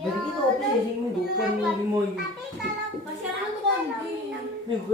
Jadi itu opsi sih minggu kan minggu Tapi kalau minggu